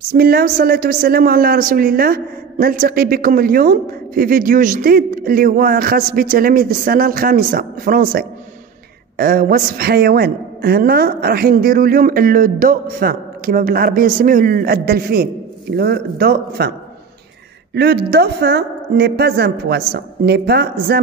بسم الله والصلاة والسلام على رسول الله. نلتقي بكم اليوم في فيديو جديد اللي هو خاص بتلاميذ السنة الخامسة فرنسي. وصف حيوان. هنا راح نديرو اليوم لو دوفان كما بالعربية نسميوه الدلفين. لو دوفان. Le dauphin n'est pas un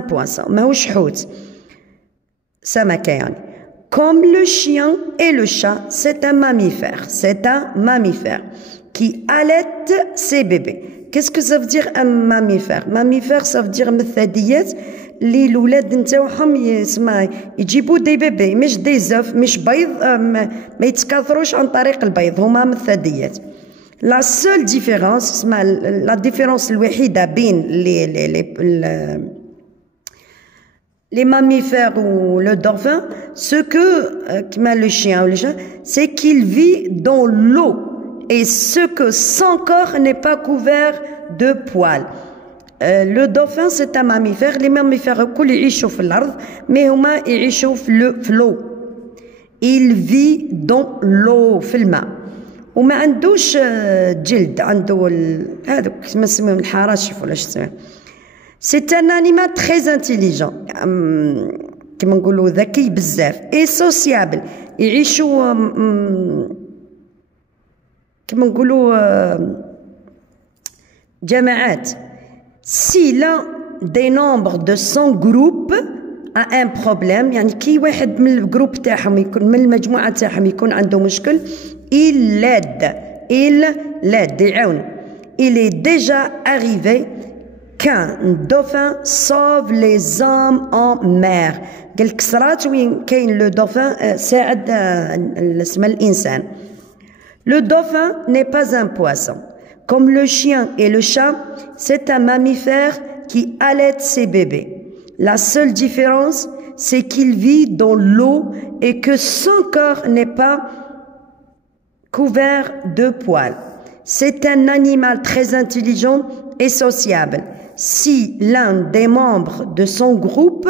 poisson, ماهوش حوت سمكة يعني. Comme le chien et le chat, c'est un mammifère qui allaite ses bébés. Qu'est-ce que ça veut dire un mammifère? Mammifère ça veut dire مثديات اللي الولاد نتاوعهم يجيبوا دي بيبي مش دي زوف مش بيض ما يتكاثروش عن طريق البيض هما مثديات. La seule différence la différence الوحيدة بين les mammifères ou le dauphin, ce que, comme le chien ou le chat, c'est qu'il vit dans l'eau et ce que son corps n'est pas couvert de poils. Le dauphin, c'est un mammifère. Les mammifères, ils vivent sur l'eau, mais ils vivent sur l'eau. Il vit dans l'eau, في الماء. وما عندوش جلد عنده هذوك كما نسميهم الحراشف ولا شو C'est un animal très intelligent كما نقولوا ذكي بزاف et sociable يعيشوا كما نقولوا جماعات. Si l'un des membres de son groupe a un problème يعني كي واحد من الجروب تاعهم يكون من المجموعة تاعهم يكون عنده مشكل il l'aide يعاون. Il est déjà arrivé qu'un dauphin sauve les hommes en mer. قال لك صرات وين كاين لو dauphin ساعد اسم الإنسان. Le dauphin n'est pas un poisson. Comme le chien et le chat, c'est un mammifère qui allaite ses bébés. La seule différence, c'est qu'il vit dans l'eau et que son corps n'est pas couvert de poils. C'est un animal très intelligent et sociable. Si l'un des membres de son groupe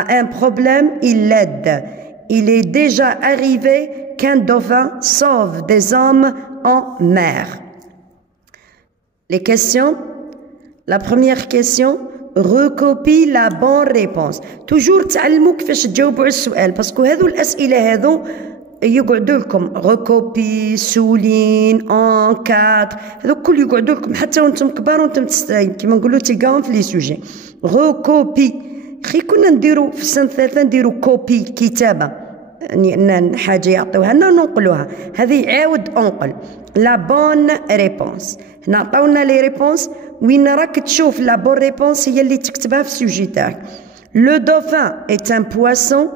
a un problème, il l'aide. Il est déjà arrivé qu'un dauphin sauve des hommes en mer. Les questions. La première question, recopie la bonne réponse. Toujours تعلموا كيفاش تجاوبوا على السؤال باسكو هذو الأسئلة هذو يقعدوا لكم ريكوبي سولين ان كادر هذو كل يقعدوا لكم حتى وانتم كبار وانتم كيما نقولوا تلقاهم في لي سوجي. ريكوبي خي كنا نديروا في السنه الثالثه نديروا كوبي كتابه يعني ان حاجه يعطيوها لنا ننقلوها هذه عاود انقل. لا بون ريبونس هنا عطاونا لي ريبونس وين راك تشوف لا بون ريبونس هي اللي تكتبها في السوجي تاعك. لو دوفان est un poisson,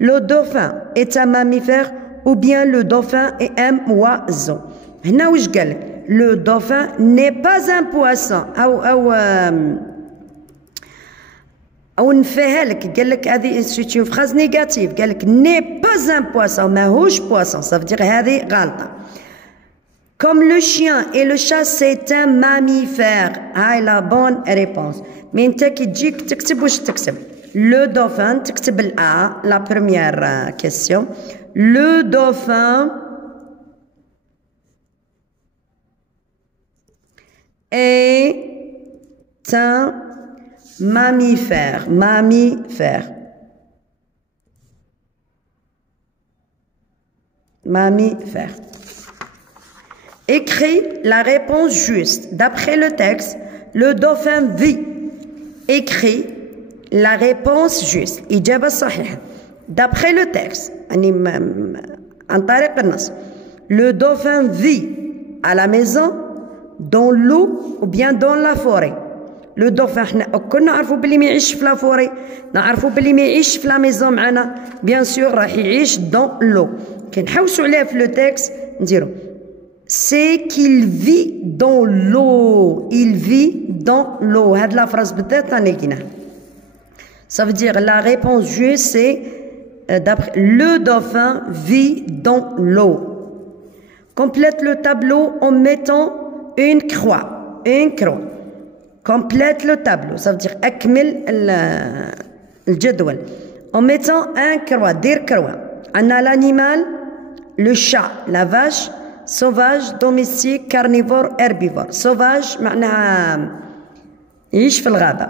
le dauphin est un mammifère ou bien le dauphin est un oiseau. هنا واش قالك؟ le dauphin n'est pas un poisson أو نفيها لك قال لك هذه c'est une phrase négative قال لك n'est pas un poisson ماهوش poisson ça veut dire هذه غلطة. Comme le chien et le chat c'est un mammifère هاي la bonne réponse. mais انت كي تجيك تكتب واش تكتب؟ Le dauphin, تكتب الأ la première question. Le dauphin est un mammifère. Écris la réponse juste. D'après le texte, le dauphin vit. Écris la réponse juste. إجابة صحيحة. D'après le texte, عن طريق النص. Le dauphin vit à la maison, dans l'eau ou bien dans la forêt. Le dauphin حنا كنا نعرفوا بلي ما يعيش في لا فوري نعرفوا بلي ما يعيش في لا ميزون معنا بيان سور راح يعيش dans l'eau. كي نحوسوا عليها في لو تكست نديرو c'est qu'il vit dans l'eau. Il vit dans l'eau. هاد لا فراس بالذات راني لقيناها. Ça veut dire la réponse juste c'est d'après le dauphin vit dans l'eau. Complète le tableau en mettant une croix. Complète le tableau. Ça veut dire أكمل الجدول. En mettant un croix. دير croix. On a l'animal, le chat, la vache, sauvage, domestique, carnivore, herbivore. Sauvage معناها يعيش في الغابة.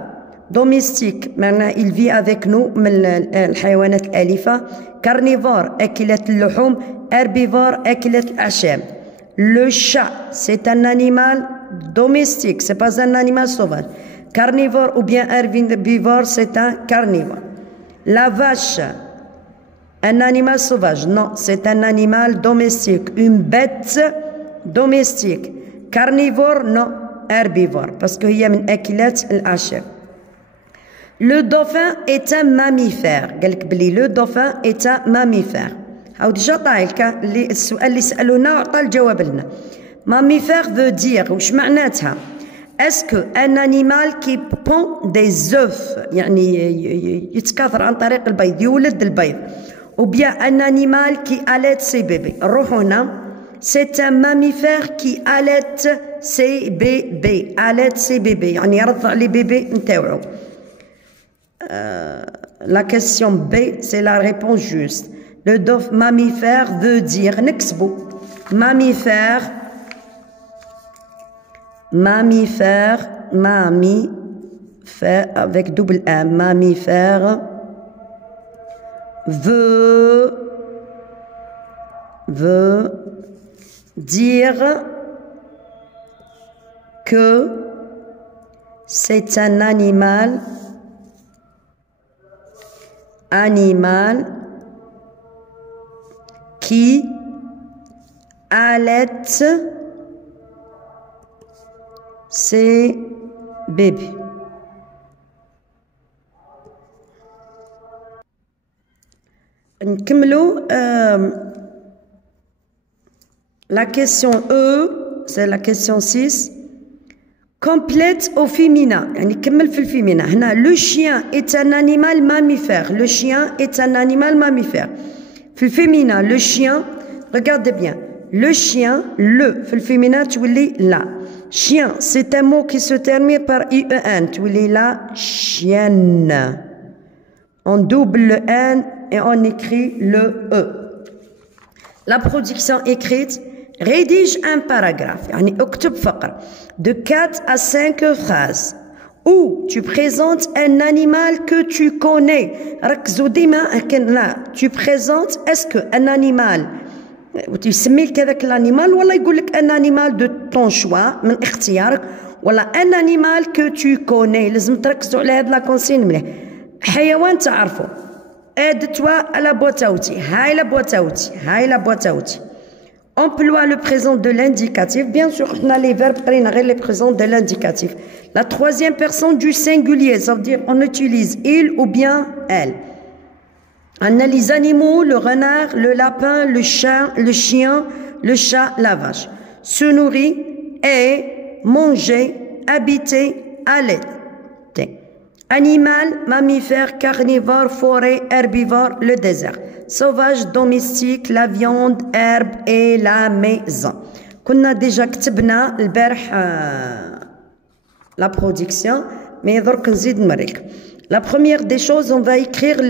domestique معناها il vit avec nous من الحيوانات الأليفة. carnivore أكلة اللحوم. herbivore أكلة الأعشاب. le chat c'est un animal domestique, c'est pas un animal sauvage. carnivore ou bien herbivore c'est un carnivore. la vache, un animal sauvage? Non, c'est un animal domestique, une bête domestique. carnivore? Non, herbivore, parce qu'il y a une أكلات الأعشاب. Le dauphin est un mammifère. قالك بلي le dauphin est un mammifère. هاو ديجا طايلك السؤال اللي سألونا وعطى الجواب لنا. mammifère veut dire وش معناتها؟ Est-ce qu'un animal qui pond des œufs يعني يتكاثر عن طريق البيض يولد البيض ou bien un animal qui allaite ses bébés. نروحو هنا c'est un mammifère qui allaite ses bébés. allaite ses bébés يعني يرضع لي بيبي نتاوعو. La question B c'est la réponse juste. Le mammifère veut dire نكسبو mammifère avec double M. mammifère veut dire que c'est un animal qui allaite ses bébés. نكملوا la question E, c'est la question 6. Complète au féminin. يعني كمل في الفيمينا. هنا le chien est un animal mammifère. Le chien est un animal mammifère. في الفيمينا le chien, regardez bien. Le chien, le في الفيمينا تولي la. Chien, c'est un mot qui se termine par IEN. تولي la chienne. On double le N et on écrit le E. La production écrite. Rédige un paragraphe. يعني اكتب فقرة de 4 à 5 phrases où tu présentes un animal que tu connais. ركزوا ديما لا tu présentes est-ce que un animal وتسمي لك هذاك الانيمال ولا يقول لك un animal de ton choix من اختيارك ولا un animal que tu connais. لازم تركزوا على هاد لا كونسين مليح. حيوان تعرفوا. aide-toi à la boîte à outils. هاي la boîte à outils. هاي la boîte à outils. Emploie le présent de l'indicatif. Bien sûr, on a les verbes, les présents de l'indicatif. La troisième personne du singulier, ça veut dire on utilise il ou bien elle. On a les animaux, le renard, le lapin, le chien, le chat, la vache. Se nourrit, est, manger, habiter, allaiter. Animal, mammifère, carnivore, forêt, herbivore, le désert. Sauvage, domestique, la viande, herbe et la maison. كنا déjà كتبنا البارح la production, mais درك نزيد نوريك. La première des choses, on va écrire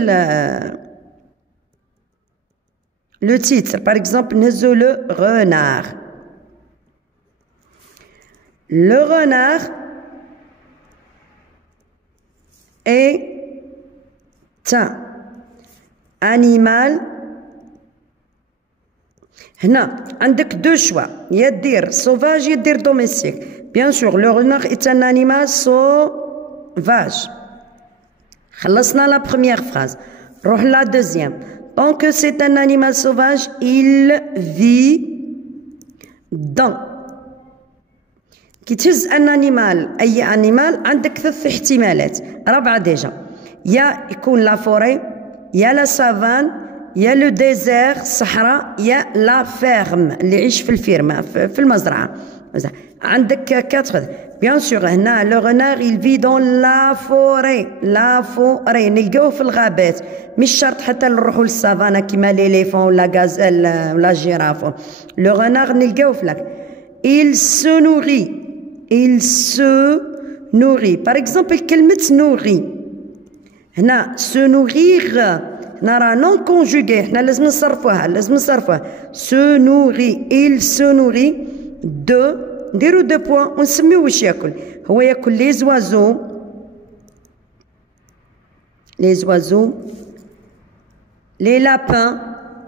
le titre. Par exemple, نهزو le renard. Le renard est un animal. هنا عندك deux choix. يا دير sauvage يا دير domestique. Bien sûr, le renard est un animal sauvage. خلصنا la première phrase. روح la deuxième. Tant que c'est un animal sauvage, il vit dans. كي تهز ان انيمال اي انيمال عندك 3 احتمالات. رابعه ديجا يا يكون لا فوري يا لا سافان يا لو ديزير الصحراء يا لا فيرم اللي يعيش في الفيرما في المزرعه. عندك 4. بيان سور هنا لو رونار يل في دون لا فوري. لا فوري نلقاوه في الغابات مش شرط حتى نروحوا للسافانا كيما ليليفون ولا غازيل ولا جيراف. لو رونار نلقاوه في لاك. il se nourrit. il se nourrit. par exemple كلمه nourrit هنا se nourrir هنا راه نون كونجوغي حنا لازم نصرفوها se nourrit il se nourrit de نديرو دو بوان ونسميو واش ياكل هو ياكل les oiseaux les lapins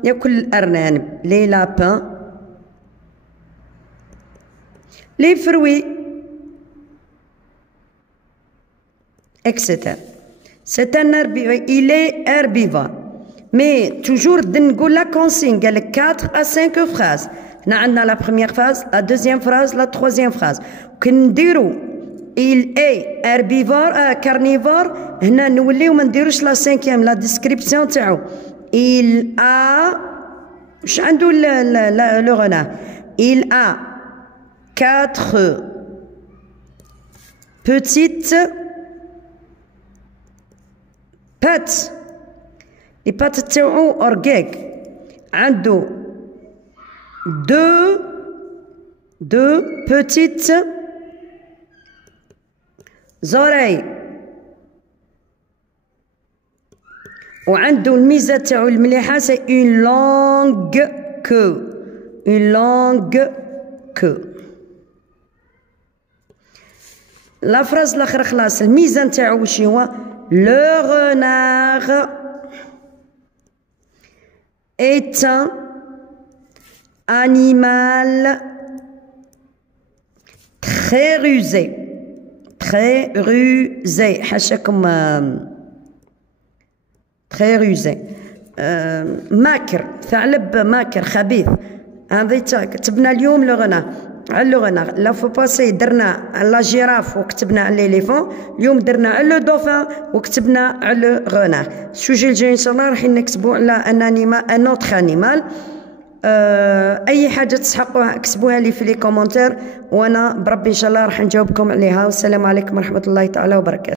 ياكل الأرنب les lapins les fruits etc. C'est un herbivore, il est herbivore. Mais toujours, la consigne, il y a 4 à 5 phrases. Nous avons la première phrase, la deuxième phrase, la troisième phrase. Il est herbivore, carnivore. Nous avons la cinquième, la description. Il a, le renard. Il a 4 petites pattes. Les pattes تاعو orgeg. عنده deux petites oreilles. وعنده الميزة تاعو المليحة c'est une longue queue. La phrase الأخرى خلاص الميزة تاعو واش هو le renard est un animal très rusé. حاشاكم très rusé. ماكر ثعلب ماكر خبيث. هذا كتبنا اليوم لو غنار على لو غنار لا فو باسي درنا على لا جيراف وكتبنا على ليليفون اليوم درنا على لو دوفان وكتبنا على غنار السوجي الجاي ان شاء الله راح نكتبوا على ان اوتر انيمال اي حاجه تسحقوها اكتبوها لي في لي كومونتير وانا بربي ان شاء الله راح نجاوبكم عليها والسلام عليكم ورحمه الله تعالى وبركاته.